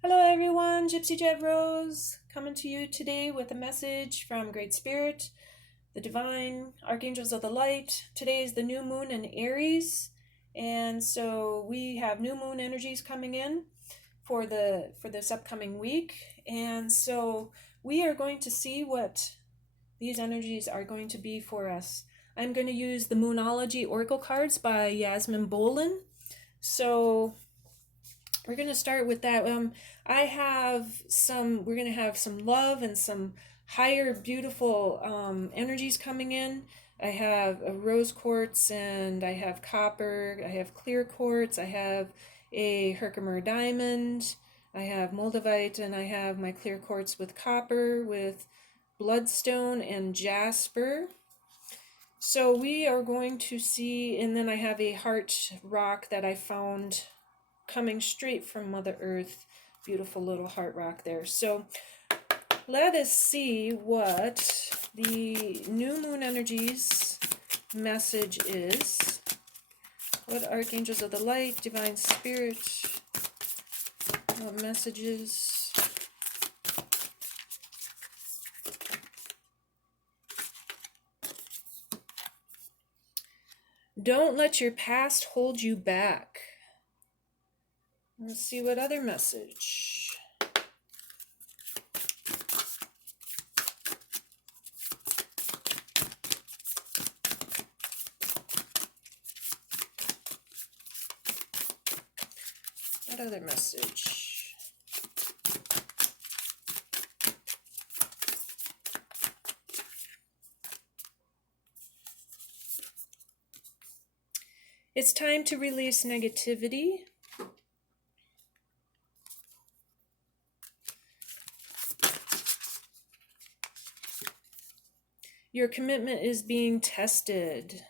Hello everyone, Gypsy Jet Rose coming to you today with a message from Great Spirit, the Divine Archangels of the Light. Today is the new moon in Aries, and so we have new moon energies coming in for this upcoming week. And so we are going to see what these energies are going to be for us. I'm going to use the Moonology Oracle Cards by Yasmin Boland. So we're going to start with that. We're going to have some love and some higher, beautiful energies coming in. I have a rose quartz and I have copper. I have clear quartz. I have a Herkimer diamond. I have moldavite and I have my clear quartz with copper, with bloodstone and jasper. So we are going to see, and then I have a heart rock that I found coming straight from Mother Earth. Beautiful little heart rock there. So let us see what the new moon energies message is. What archangels of the light, divine spirit, what messages? Don't let your past hold you back. Let's see what other message. What other message? It's time to release negativity. Your commitment is being tested.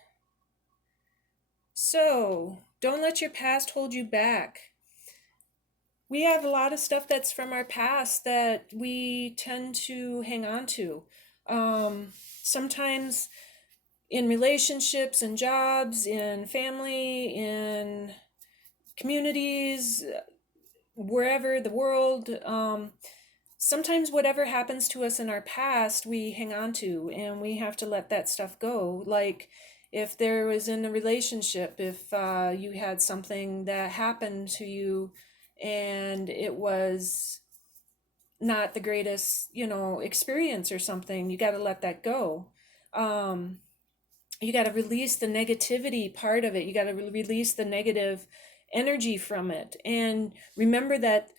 So, don't let your past hold you back. We have a lot of stuff that's from our past that we tend to hang on to. Sometimes in relationships and jobs, in family, in communities, wherever the world, sometimes whatever happens to us in our past, we hang on to, and we have to let that stuff go. Like if there was in a relationship, if you had something that happened to you and it was not the greatest, experience or something, you got to let that go. You got to release the negativity part of it. You got to release the negative energy from it. And remember that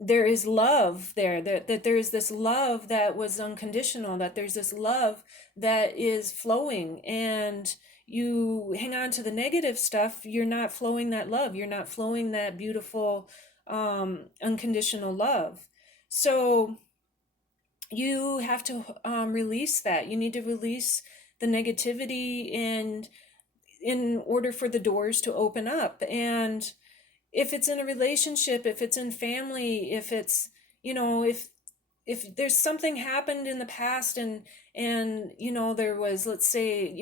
there is love there, that there is this love that was unconditional, that there's this love that is flowing, and you hang on to the negative stuff, you're not flowing that love, you're not flowing that beautiful unconditional love. So you have to release that. You need to release the negativity, and in order for the doors to open up. And if it's in a relationship, if it's in family, if it's, if there's something happened in the past, and there was, let's say,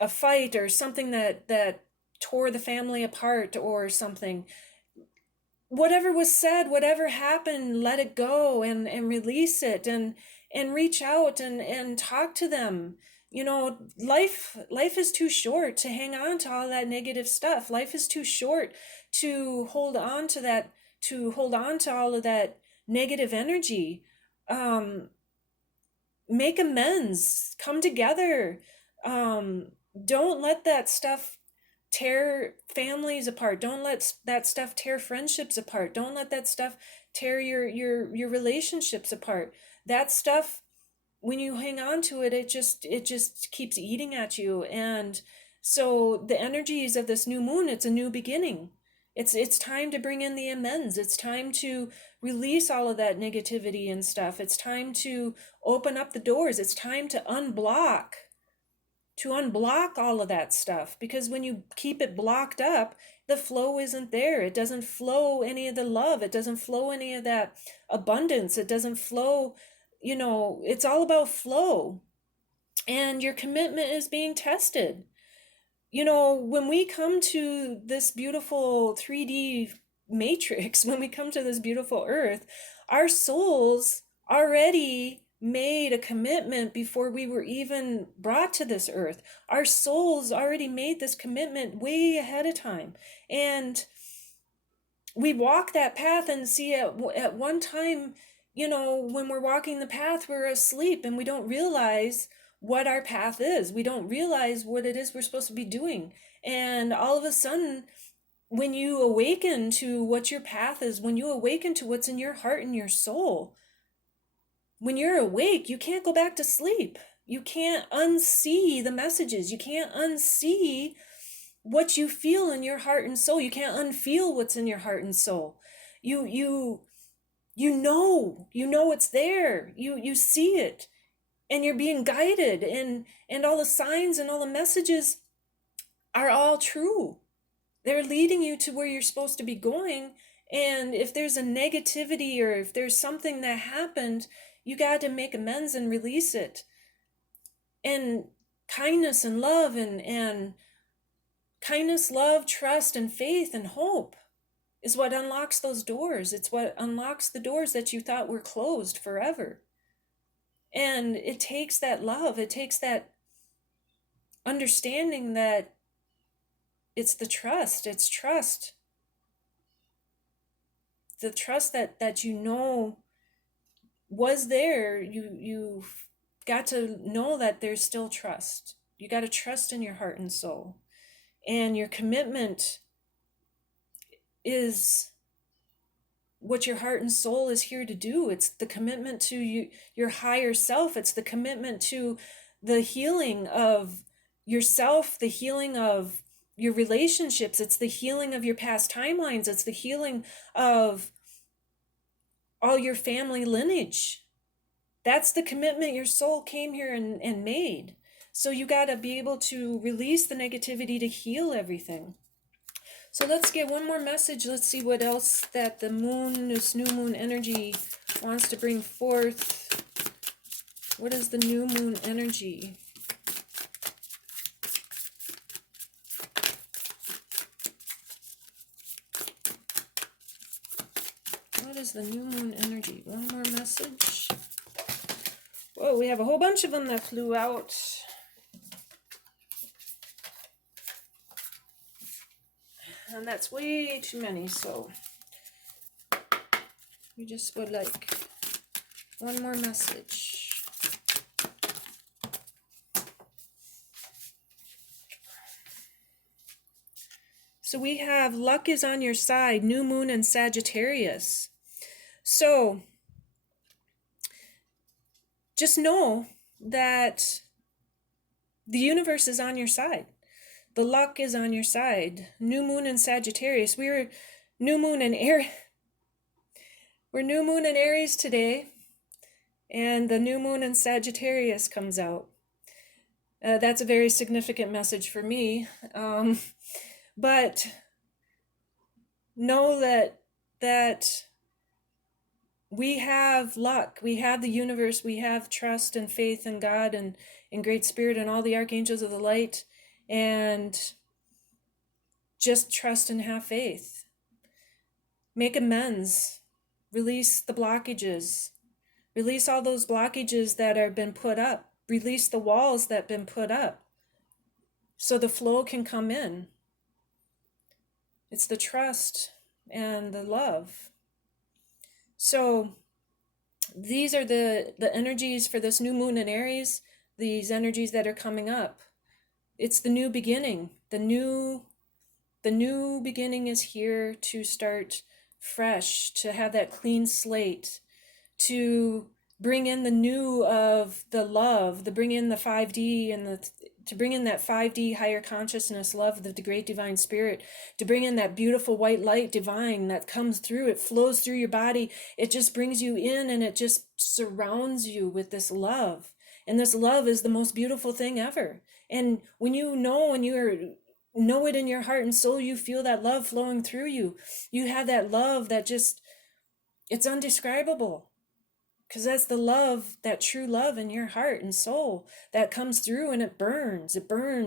a fight or something that tore the family apart or something, whatever was said, whatever happened, let it go, and release it, and reach out and talk to them. Life is too short to hang on to all that negative stuff. Life is too short to hold on to that, to hold on to all of that negative energy. Make amends, come together. Don't let that stuff tear families apart. Don't let that stuff tear friendships apart. Don't let that stuff tear your relationships apart. That stuff, when you hang on to it, it just keeps eating at you. And so the energies of this new moon, it's a new beginning. It's time to bring in the amends. It's time to release all of that negativity and stuff. It's time to open up the doors. It's time to unblock all of that stuff, because when you keep it blocked up, the flow isn't there. It doesn't flow any of the love. It doesn't flow any of that abundance. It doesn't flow, it's all about flow. And your commitment is being tested. When we come to this beautiful 3D matrix, when we come to this beautiful earth, our souls already made a commitment before we were even brought to this earth. Our souls already made this commitment way ahead of time. And we walk that path and see at one time, when we're walking the path, we're asleep and we don't realize what our path is. We don't realize what it is we're supposed to be doing. And all of a sudden, when you awaken to what your path is, when you awaken to what's in your heart and your soul, when you're awake, you can't go back to sleep. You can't unsee the messages. You can't unsee what you feel in your heart and soul. You can't unfeel what's in your heart and soul. You know it's there. You see it, and you're being guided, and all the signs and all the messages are all true. They're leading you to where you're supposed to be going. And if there's a negativity or if there's something that happened, you got to make amends and release it. And kindness and love and kindness, love, trust, and faith and hope is what unlocks those doors. It's what unlocks the doors that you thought were closed forever. And it takes that love, it takes that understanding that it's the trust, it's trust. The trust that was there. You got to know that there's still trust. You got to trust in your heart and soul. And your commitment is what your heart and soul is here to do. It's the commitment to your higher self. It's the commitment to the healing of yourself, the healing of your relationships. It's the healing of your past timelines. It's the healing of all your family lineage. That's the commitment your soul came here and made. So you got to be able to release the negativity to heal everything. So let's get one more message. Let's see what else that the moon, this new moon energy wants to bring forth. What is the new moon energy? What is the new moon energy? One more message. Whoa, we have a whole bunch of them that flew out. And that's way too many, so we just would like one more message. So we have luck is on your side, new moon and Sagittarius. So just know that the universe is on your side. The luck is on your side. New moon and Sagittarius. We're new moon and Aries. We're new moon and Aries today, and the new moon in Sagittarius comes out. That's a very significant message for me. But know that we have luck, we have the universe, we have trust and faith in God and in Great Spirit and all the archangels of the light, and just trust and have faith. Make amends, release the blockages, release all those blockages that have been put up, release the walls that have been put up so the flow can come in. It's the trust and the love. So these are the energies for this new moon in Aries, these energies that are coming up. It's the new beginning. The new beginning is here to start fresh, to have that clean slate, to bring in the new of the love, to bring in the 5D and to bring in that 5D higher consciousness love of the great divine spirit, to bring in that beautiful white light divine that comes through, it flows through your body, it just brings you in and it just surrounds you with this love. And this love is the most beautiful thing ever. And when you know it in your heart and soul, you feel that love flowing through you. You have that love that just, it's undescribable. Because that's the love, that true love in your heart and soul that comes through and it burns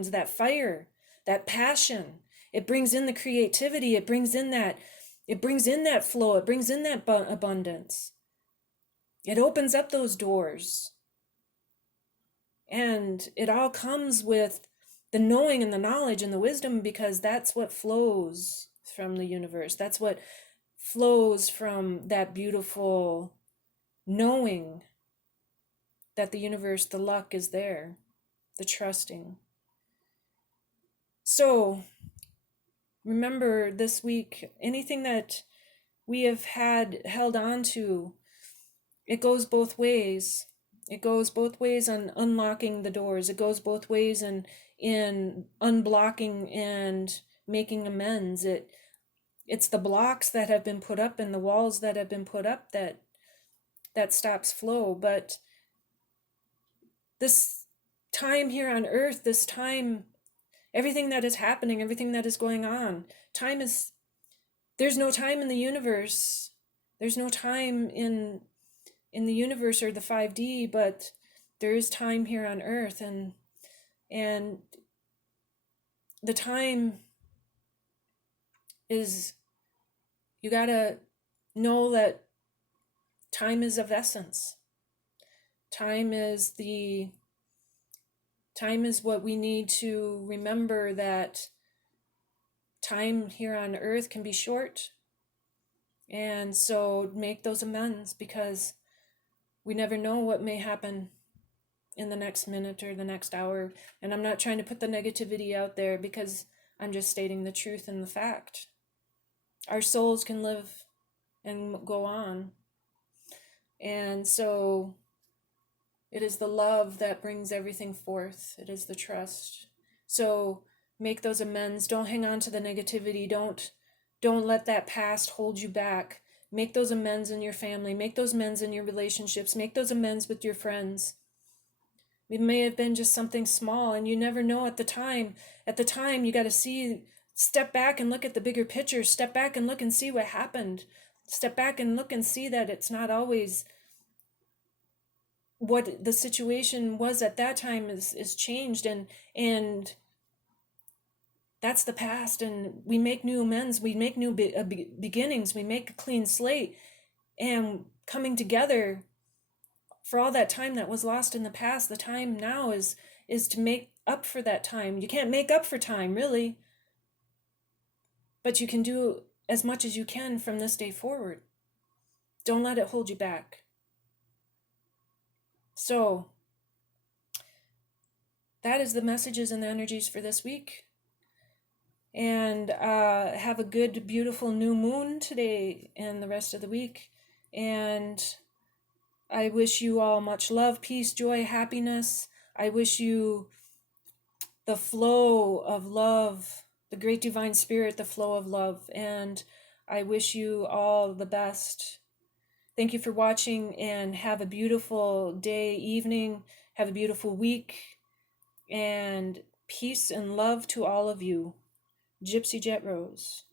that fire, that passion. It brings in the creativity. It brings in that It brings in that flow, it brings in that abundance. It opens up those doors. And it all comes with the knowing and the knowledge and the wisdom, because that's what flows from the universe. That's what flows from that beautiful knowing that the universe, the luck is there, the trusting. So remember this week, anything that we have held on to, it goes both ways. It goes both ways on unlocking the doors. It goes both ways in unblocking and making amends. It's the blocks that have been put up and the walls that have been put up that stops flow. But this time here on earth, this time, everything that is happening, everything that is going on, there's no time in the universe. There's no time in the universe or the 5D, but there is time here on earth, and the time is, you gotta know that time is of essence. Time is what we need to remember, that time here on earth can be short. And so make those amends, because we never know what may happen in the next minute or the next hour. And I'm not trying to put the negativity out there, because I'm just stating the truth and the fact. Our souls can live and go on. And so it is the love that brings everything forth. It is the trust. So make those amends. Don't hang on to the negativity. Don't let that past hold you back. Make those amends in your family. Make those amends in your relationships. Make those amends with your friends. It may have been just something small, and you never know at the time. At the time, you got to step back and look at the bigger picture. Step back and look and see what happened. Step back and look and see that it's not always what the situation was at that time is changed, and that's the past, and we make new amends. We make new beginnings. We make a clean slate, and coming together for all that time that was lost in the past. The time now is to make up for that time. You can't make up for time, really, but you can do as much as you can from this day forward. Don't let it hold you back. So that is the messages and the energies for this week. And have a good, beautiful new moon today and the rest of the week. And I wish you all much love, peace, joy, happiness. I wish you the flow of love, the great divine spirit, the flow of love. And I wish you all the best. Thank you for watching, and have a beautiful day, evening. Have a beautiful week. And peace and love to all of you. Gypsy Jet Rose.